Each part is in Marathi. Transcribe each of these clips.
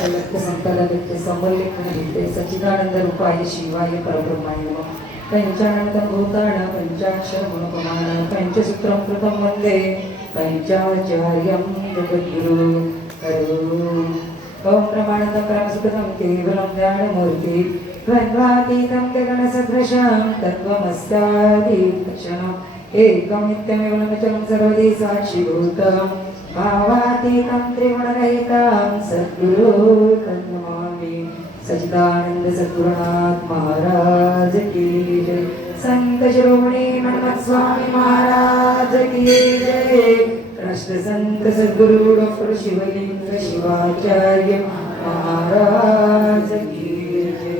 संकलनित्य संबल्लिखनित्य सच्चिदानंद रूपाय शिवाय परब्रह्माय नमः। पंचानंदं भूतानां पंचाक्षर गुणप्रमाणं पंचसूत्रं कृतं वन्दे पंचाचार्यं जगद्गुरु ओम प्रमाणदं परमसुखदं केवलं ज्ञानमूर्ति द्वन्द्वातीतं गगनसदृशं तत्त्वमस्यादिलक्षणम् एकं नित्यमेव नित्यं सर्वदि साक्षिभूतं भावातीतं त्रिगुणरहितं सद्गुरु तन्नमामि। सच्चिदानंद सद्गुरुनाथ महाराज की जय। संत शिरोमणी हनुमत स्वामी महाराज की जय। राष्ट्र संत सद्गुरु डॉक्टर शिवलिंग शिवाचार्य महाराज की जय।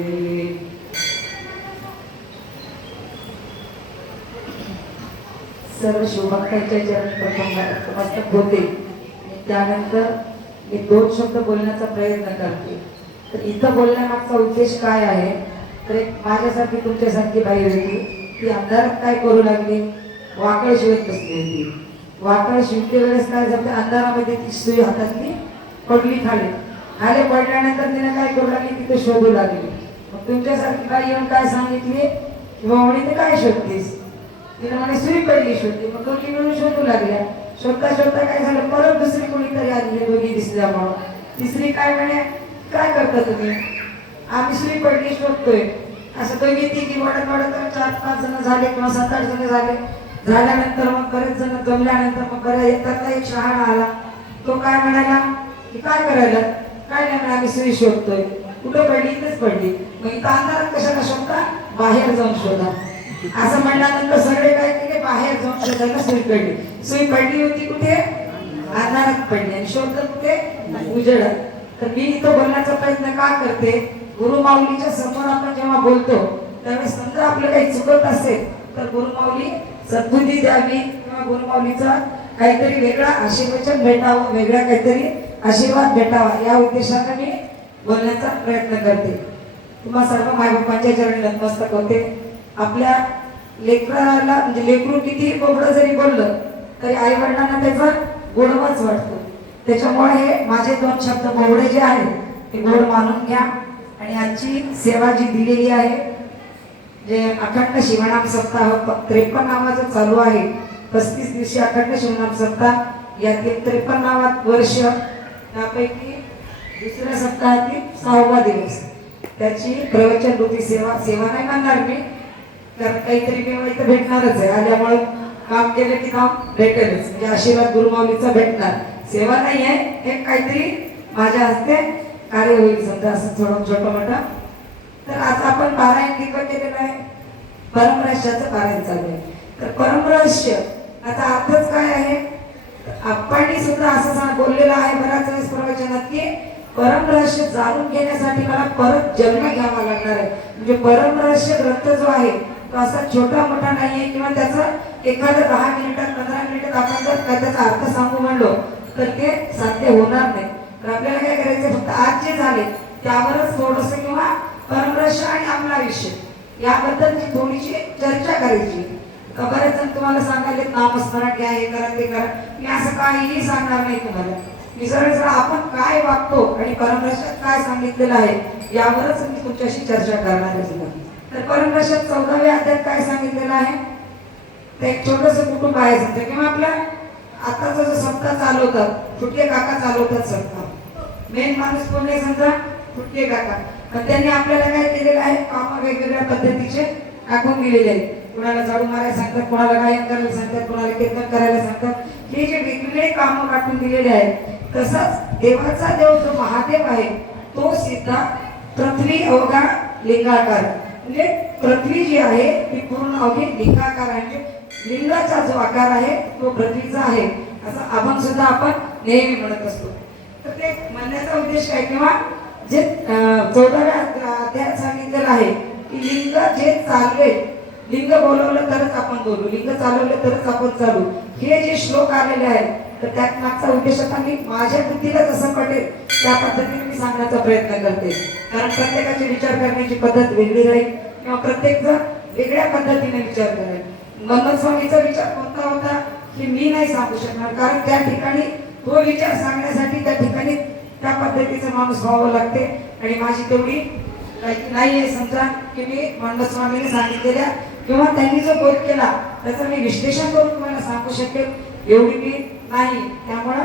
सर्व शिवभक्तांच्या चरण प्रथम नतमस्तक होते, त्यानंतर मी 2 शब्द बोलण्याचा प्रयत्न करते। तर इथं बोलण्यामागचा उद्देश काय आहे, तर एक माझ्यासारखी तुमच्यासारखी बाई होती, ती अंधारात काय करू लागली, वाकळ शिवत बसली होती। वाकळ शिवते वेळेस काय झालं, अंधारामध्ये ती सुई हातातली पडली खाली पडल्यानंतर तिने काय करू लागली, तिथे शोधू लागली। मग तुमच्यासारखी बाई येऊन काय सांगितली, म्हणे ते काय शोधतेस, तिने म्हणे सुई पडली शोधते। मग दोघी मिळून शोधू लागल्या। शोधता शोधता काय झालं, परत दुसरी कोणीतरी आली, दोघी दिसल्या म्हणून। तिसरी काय म्हणे, काय करता तुम्ही, आम्ही सुई पडली शोधतोय। असं दोघी तिघी वाढत वाढत 4-5 जण झाले किंवा 7-8 जण झाले। झाल्यानंतर मग बरेच जण जमल्यानंतर मग त्यातला एक शहाणा आला। तो काय म्हणाला की काय करायला, काय नाही म्हणे, आम्ही सुई शोधतोय। कुठं पडली, इथेच पडली। मग इथं अंधारात कशाला शोधता, बाहेर जाऊन शोधा। असं म्हणल्यानंतर सगळे काय केले, बाहेर जाऊन शोधायला सुई पडली। सुई पडली होती कुठे, अंधारात पडली, आणि शोधलं कुठे, उजेडात। तर मी इथं बोलण्याचा प्रयत्न का करते, गुरुमाऊलीच्या समोर आपण जेव्हा बोलतो त्यावेळेस समजा आपलं काही चुकत असेल तर गुरुमाऊली सद्बुद्धी द्यावी, किंवा गुरुमाऊलीचा काहीतरी वेगळा आशीर्वचन भेटावं, वेगळा काहीतरी आशीर्वाद भेटावा, या उद्देशाने मी बोलण्याचा प्रयत्न करते। तुम्हा सर्व मायबापांच्या चरणी नतमस्तक होते। आपल्या लेकराला म्हणजे लेकरू किती कोबडं जरी बोललं तरी आई वडिलांना त्याचा गोडवाच वाटतो। त्याच्यामुळे हे माझे 2 शब्द मोवळे जे आहेत ते गोड मानून घ्या। आणि आजची सेवा जी दिलेली आहे, जे अखंड शिवनाम सप्ताह 53 नावाचं चालू आहे, 35 दिवशी अखंड शिवनाम सप्ताह, यातील 53 वर्ष, त्यापैकी दुसऱ्या सप्ताहातील 6वा दिवस, त्याची प्रवचन रूपी सेवा नाही म्हणणार मी, कारण काहीतरी मी इथं भेटणारच आहे। आल्यामुळे काम केलं की काम भेटेलच, म्हणजे आशीर्वाद गुरुमाऊलीचा भेटणार। सेवा नाही आहे, हे काहीतरी माझ्या हस्ते कार्य होईल, समजा असं थोडं छोटं मोठं। तर आज आपण पारायण दिवस केलेलं आहे, परमरहस्याचं पारायण चालू आहे। तर परमरहस्य आता अर्थच काय आहे, आपण सुद्धा असं बोललेलं आहे बऱ्याच वेळेस प्रवचनात की परमरहस्य जाणून घेण्यासाठी मला परत जन्म घ्यावा लागणार आहे। म्हणजे परमरहस्य ग्रंथ जो आहे तो असा छोटा मोठा नाहीये, किंवा त्याचं एखादं 10 मिनिटात 15 मिनिटात आपण जर त्याचा अर्थ सांगू म्हणलो तर ते साध्य होणार नाही। तर आपल्याला काय करायचं, फक्त आज जे झाले त्यावरच थोडंसं, किंवा परमरहस्य आणि अमलाविषय याबद्दलची थोडीशी चर्चा करायची। बरेच जण तुम्हाला सांगायले नामस्मरण घ्या, हे करा ते करा, मी असं काहीही सांगणार नाही तुम्हाला। मी सरळ आपण काय वागतो आणि परमरहस्यात काय सांगितलेलं आहे यावरच मी तुमच्याशी चर्चा करणार आहे। तर परमरहस्यात 14व्या अध्यायात काय सांगितलेलं आहे, ते एक छोटंसं कुटुंब आहे समजा, किंवा आपल्या आताचा जो सप्ताह चालवतात, फुटके काका चालवतात सप्ताह। मेन माणूस कोण आहे समजा, फुटके काका। पण त्यांनी आपल्याला काय केलेलं आहे, काम वेगवेगळ्या पद्धतीचे आखून दिलेले आहेत। कुणाला झाडू मारायला सांगतात, कुणाला गायन करायला सांगतात, कुणाला कीर्तन करायला सांगतात, हे जे वेगवेगळे कामं काढून दिलेले आहेत। तसंच देवाचा देव जो महादेव आहे तो सुद्धा पृथ्वी अवघा लिंगाकार, म्हणजे पृथ्वी जी आहे ती पूर्ण अवघी लिंगाकार आहे। लिंगाचा जो आकार आहे तो पृथ्वीचा आहे, असं आपण सुद्धा आपण नेहमी म्हणत असतो। तर ते म्हणण्याचा उद्देश काय, किंवा जे 14व्या अध्यायात सांगितलेलं आहे की लिंग जे चालवे, लिंग बोलवलं तरच आपण बोलू, लिंग चालवलं तरच आपण चालू, हे जे श्लोक आलेले आहेत। तर त्यात मागचा उद्देश आता मी माझ्या बुद्धीला जसं पटेल त्या पद्धतीने मी सांगण्याचा प्रयत्न करते, कारण प्रत्येकाची विचार करण्याची पद्धत वेगळी राहील, किंवा प्रत्येक जण वेगळ्या पद्धतीने विचार करेल। मनोज स्वामीचा विचार कोणता होता हे मी नाही सांगू शकणार, कारण त्या ठिकाणी तो विचार सांगण्यासाठी त्या ठिकाणी त्या पद्धतीचं माणूस व्हावं लागते. आणि माझी तेवढी नाहीये समजा की मी मंडळ स्वामीने सांगितलेल्या किंवा त्यांनी जो बोध केला त्याचं मी विश्लेषण करून तुम्हाला सांगू शकेल एवढी मी नाही. त्यामुळं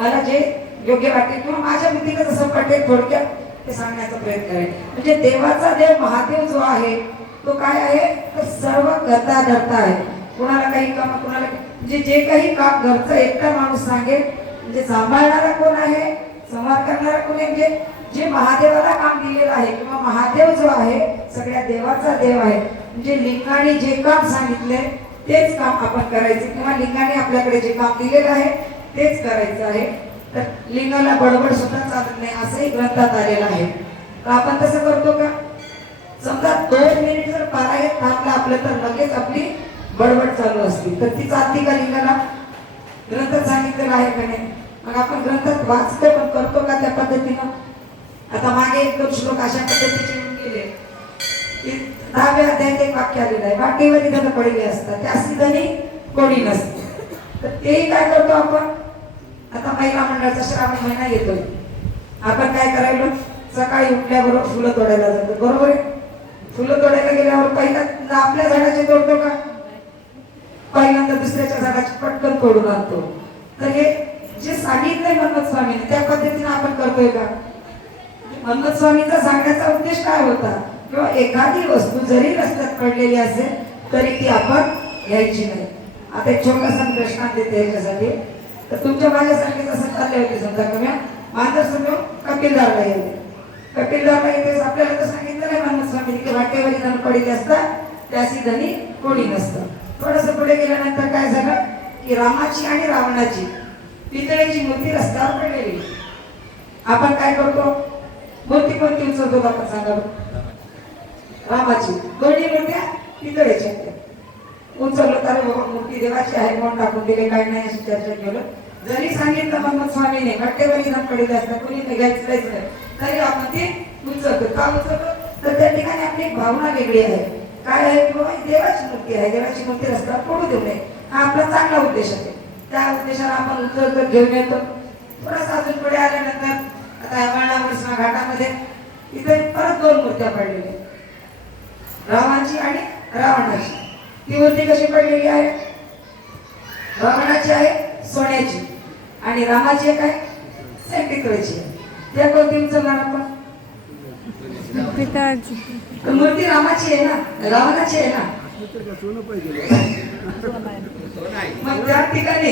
मला जे योग्य वाटेल किंवा माझ्या बुद्धीला जसं वाटेल थोडक्यात ते सांगण्याचा प्रयत्न करेन. म्हणजे देवाचा देव महादेव जो आहे तो काय आहे तर सर्व करता धरता आहे. कुणाला काही काम कुणाला म्हणजे जे काही काम घरचं एकटा माणूस सांगेल म्हणजे सांभाळणारा कोण आहे संवाद करणारा कोण आहे म्हणजे जे महादेवाला काम दिलेलं आहे किंवा महादेव जो आहे सगळ्या देवाचा देव आहे. म्हणजे लिंगाने जे काम सांगितले तेच काम आपण करायचे किंवा लिंगाने आपल्याकडे जे काम दिलेलं आहे तेच करायचं आहे. तर लिंगाला बडबड सुद्धा चालत नाही असंही ग्रंथात आलेलं आहे. तर आपण तसं करतो का समजा 2 मिनिट जर पारायण थांबला आपलं तर लगेच आपली बडबड चालू असते तर ती चालती का लिंगाला ग्रंथात सांगितलेलं आहे का नाही. मग आपण ग्रंथात वाचतो पण करतो का त्या पद्धतीनं. आता मागे 1-2 श्लोक अशा पद्धतीचे येऊन गेले की 10व्या अध्यायात एक वाक्य आलेलं आहे वाटेवरी धन पडले असतात त्यासी धनी कोणी नसते. तर तेही काय करतो आपण आता महिला मंडळाचा श्रावण महिना येतोय आपण काय करायलो सकाळी उठल्याबरोबर फुलं तोडायला जातो बरोबर आहे. फुलं तोडायला गेल्यावर पहिल्यांदा आपल्या झाडाचे तोडतो का पहिल्यांदा दुसऱ्याच्या झाडाचे पटकन तोडून आणतो. तर हे जे सांगितलंय मन्मथ स्वामीने त्या पद्धतीने आपण करतोय का. मन्मथ स्वामींचा सांगण्याचा उद्देश काय होता किंवा एखादी वस्तू जरी रस्त्यात पडलेली असेल तरी ती आपण घ्यायची नाही. आता एक छोटासा प्रश्न देते याच्यासाठी तर तुमच्या माझ्यासारखे असं चालले होते समजा तुम्ही माझं समोर कपिलदारला येते कपिलदारला येते आपल्याला तर सांगितलं नाही मन्मथ स्वामीने की वाटेवरी धन पडले असतात त्यासी धनी कोणी नसतं. थोडस पुढे गेल्यानंतर काय झालं की रामाची आणि रावणाची पितळेची मूर्ती रस्त्यावर पडलेली. आपण काय करतो मूर्ती कोणती उचलतो आपण सांगा रामाची दोन्ही मूर्त्या पितळेच्या उचललो तर मूर्ती देवाची आहे म्हणून टाकून दिले काही नाही अशी चर्चा केलं. जरी सांगितलं मन्मथ स्वामीने वाटेवरी धन पडले असतात कोणी घ्यायचं नाही तरी आपण ते उचलतो का उचलतो तर त्या ठिकाणी आपली एक भावना वेगळी आहे. काय आहे किंवा देवाची मूर्ती आहे देवाची मूर्ती रस्त्यावर पडू देऊ नये हा आपला चांगला उद्देश आहे. त्या उद्देशाला आपण उचलतो घेऊन येतो. थोडासा अजून पुढे आल्यानंतर आता वळणावरसना घाटामध्ये इथे परत 2 मूर्त्या पडलेल्या रामाची आणि रावणाची. ती मूर्ती कशी पडलेली आहे रावणाची आहे सोन्याची आणि रामाची आहे काय पितळेची. त्या कोणती उचलणार आपण मूर्ती रामाची आहे ना रावणाची आहे ना मग त्या ठिकाणी